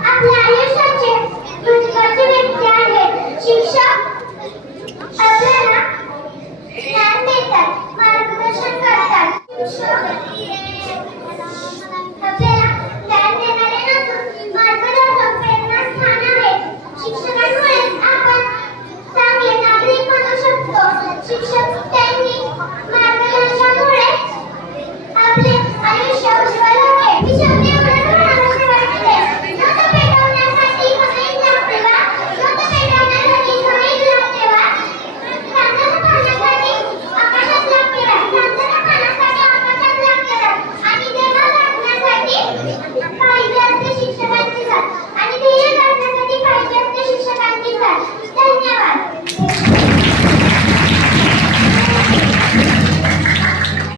आपल्या आयुष्याचे महत्त्वाचे व्यक्ती आहेत शिक्षक